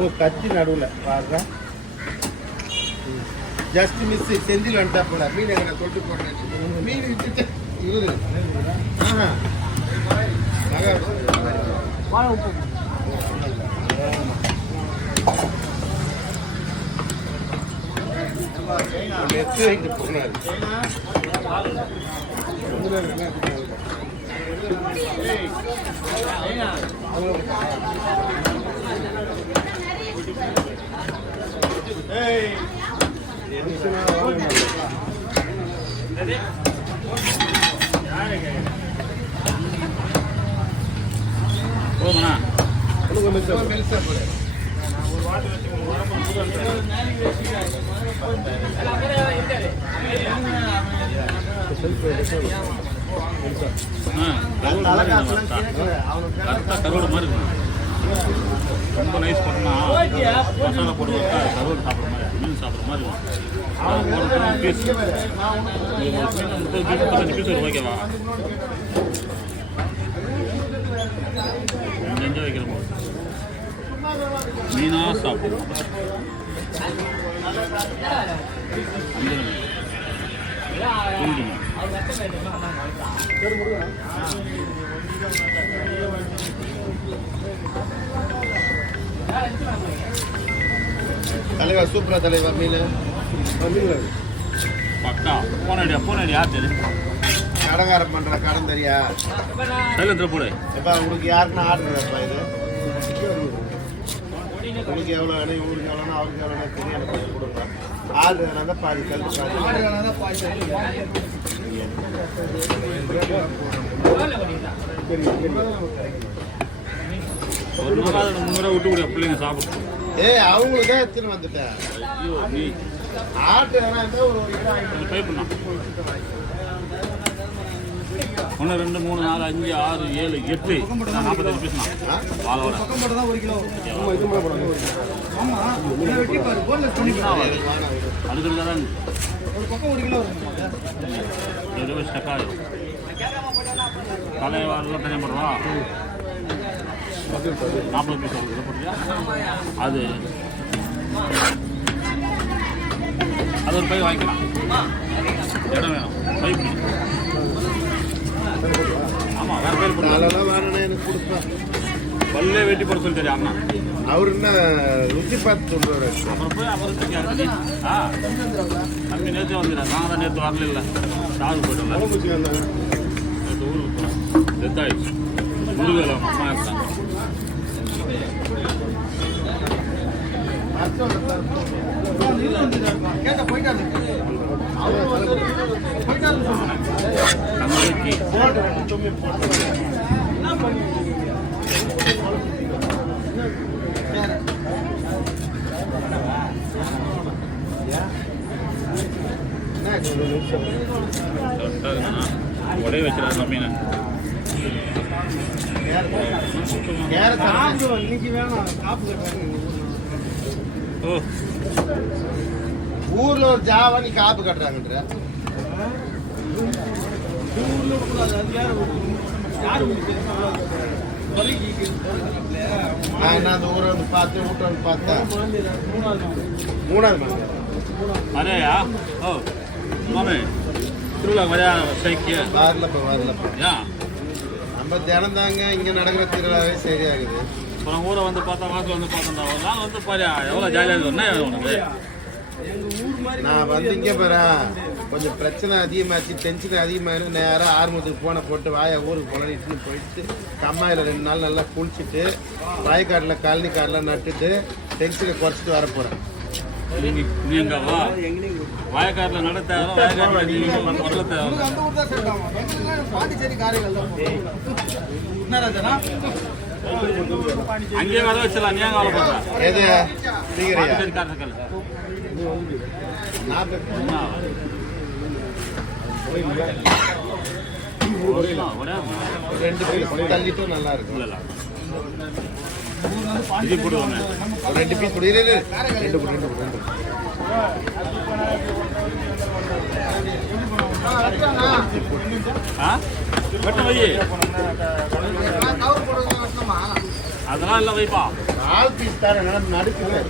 ஓ கத்தி நடுவில் பாருங்க. ஜஸ்ட் மிஸ் செந்தில் வந்துட்டா போல. மீன் எங்கே தொட்டு போடுறேன். மீன் விட்டுட்டு இவரு எடுத்து வைட்டு போனாரு. போதுமாண்ணா கருவாடு மாதிரி இருக்கும். ரொம்ப நைஸ் பண்ணா மசாலா போட்டு கருவாடு சாப்பிட்ற மாதிரி மீன் சாப்பிட்ற மாதிரி இருக்கும். பீஸ் 30 பீஸ் ஒரு ஓகேவா? எங்கே வைக்கிறோம் மீனாக சாப்பிடுவோம். தலைவா சூப்பரா தலைவா மீன் பக்கா. போனடியா யார் தெரியும் கடங்காரம் பண்ற கடன் தெரியா போடு. எப்பா உங்களுக்கு யாருக்குன்னா ஆர்டர்ப்பா இது உங்களுக்கு எவ்வளோ வேணும் இவங்களுக்கு எவ்வளோனா அவருக்கு எவ்வளோ தெரியும் எனக்கு கொடுப்பேன். ஆர்டர் வேணா தான் பாதி கல் ஒரு நாள் 300 விட்டு கூட பிள்ளைங்க சாப்பிடும். அவங்களுக்கு தான் எடுத்துன்னு வந்துட்டேன். ஐயோ நீ ஆர்டர் வேணா இருந்தால் ஒரு ட்ரை பண்ணா 1 2 3 4 5 6 7 8 45 பீஸ் வாழோட அதுக்குதான் ஸ்டக்காயிரும். தலைவாரெல்லாம் தனியாக போடுவா 40 பீஸ் போட்டியா? அது ஒரு பை வாங்கிக்கலாம். இடம் வேணும் பை பண்ணி. ஆமாம் வேறு பேர் அதெல்லாம் வேணும்னா எனக்கு கொடுப்பேன். பல்லே வெட்டி போட சொல்லி தெரியும் அண்ணா. அவர் என்ன ருசி பார்த்து சொல்லுவார். அப்புறம் போய் அவருக்கு தம்பி நேற்று வந்துடுறேன். நாங்கள் தான் நேற்று வரல இல்லை சாகு போயிட்டோம்ல. நேற்று ஊருக்கு போகிறோம். டெத் ஆகிடுச்சு. முருகலை அம்மா இருந்தாங்க. ஒரே வச்சிடாத மீன் ஊர்ல ஒரு ஜாவானி காப்பு கட்டுறாங்கன்ற நான் அந்த ஊரை வந்து பார்த்து வீட்டை வந்து பார்த்தேன். 3வது மணி அரையா? ஓ மாமே திருவிழா வரையா சைக்கிய வரலப்பா. நம்ம தினம் தாங்க இங்கே நடக்கிற திருவிழாவே சரியாகுது. அப்புறம் ஊரை வந்து பார்த்தா வாக்கில் வந்து பார்த்தா நாங்கள் வந்து பாரியா எவ்வளோ ஜாலியாக இருக்குன்னா உனக்கு. நான் வந்து இங்கே போகிறேன். கொஞ்சம் பிரச்சனை அதிகமாச்சு, டென்ஷன் அதிகமாகிடும். நேராக ஆறுமுகத்துக்கு போன போட்டு வாயை ஊருக்கு புலனிட்டு போயிட்டு கம்மாயில் 2 நாள் நல்லா குளிச்சுட்டு வயக்காட்டில் கழனி காடெலாம் நட்டுட்டு டென்ஷனை குறைச்சிட்டு வர போகிறேன். நீங்கவா வயக்காட்டில் நட தேவை, வயக்காட்டில் வரல தேவை. அங்கேயே வர வச்சலாம். நீ அங்கே வர போகிறேன். எது காரக்கல் 2 பீஸ் தள்ளிட்டும் நல்லா இருக்கும். இது போடுவாங்க 2 பீஸ் போடு. 2 வெட்ட வை. அதெல்லாம் இல்லை வைப்பா. ஆல் பீஸ் தர நடுக்குது